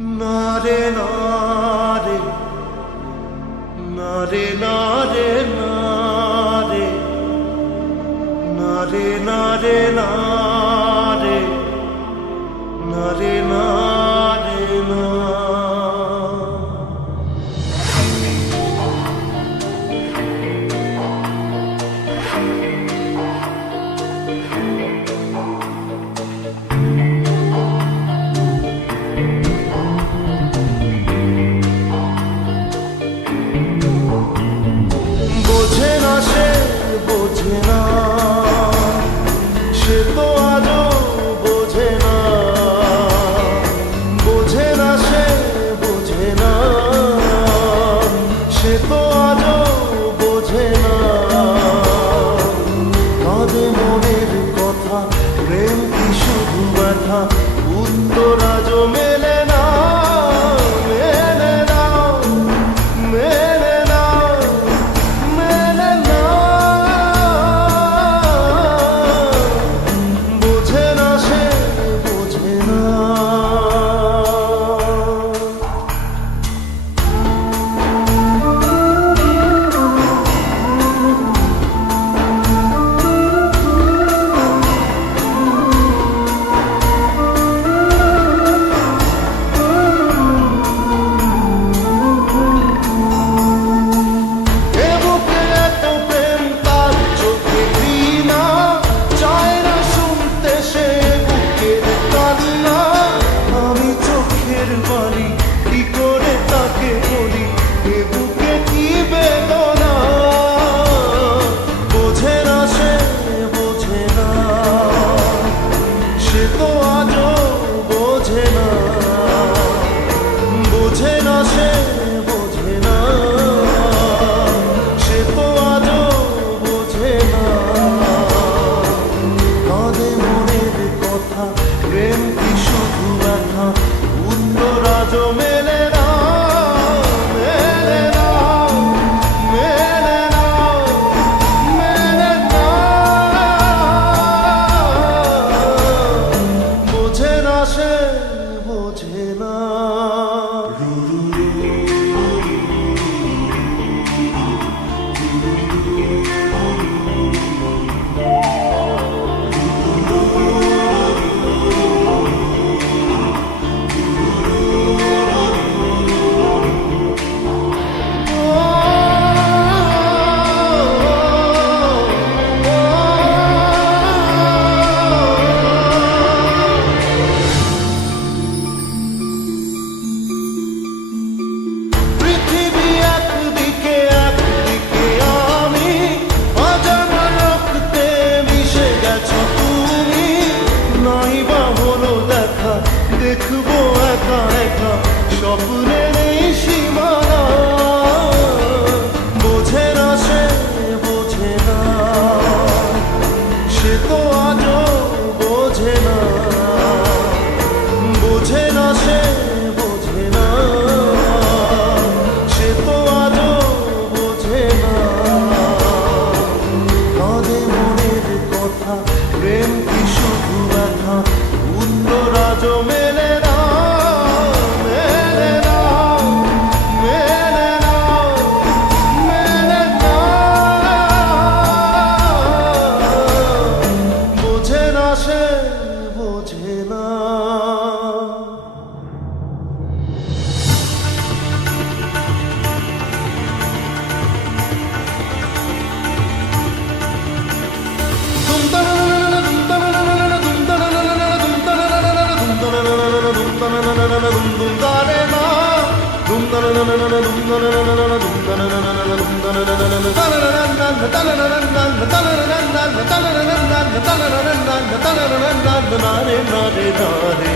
নারে নারে নারে নারে নারে নারে নারে নারে নারে নারে না। বোঝে না সে বোঝে না, সে তো আজও বোঝে না। বোঝে না সে বোঝে না, সে তো আজও বোঝে না। কাঁদে মনের কথা, প্রেম কি শুধু ব্যথা, উত্তর আজও মেলে না, মেলে না, মেলে না, মেলে না। বোঝে না সে বোঝে না। দেখবো একা একা স্বপ্নের এই সীমানা। বোঝে না সে বোঝে না, সে তো আজও বোঝে না। বোঝে না সে বোঝে না, সে তো আজও বোঝে না। কাঁদে মনের কথা, প্রেম কি শুধু ব্যথা, উত্তর আজও মেলে না, মেলে না, মেলে না, মেলে না। বোঝে না সে বোঝে না। নারে নারে নারে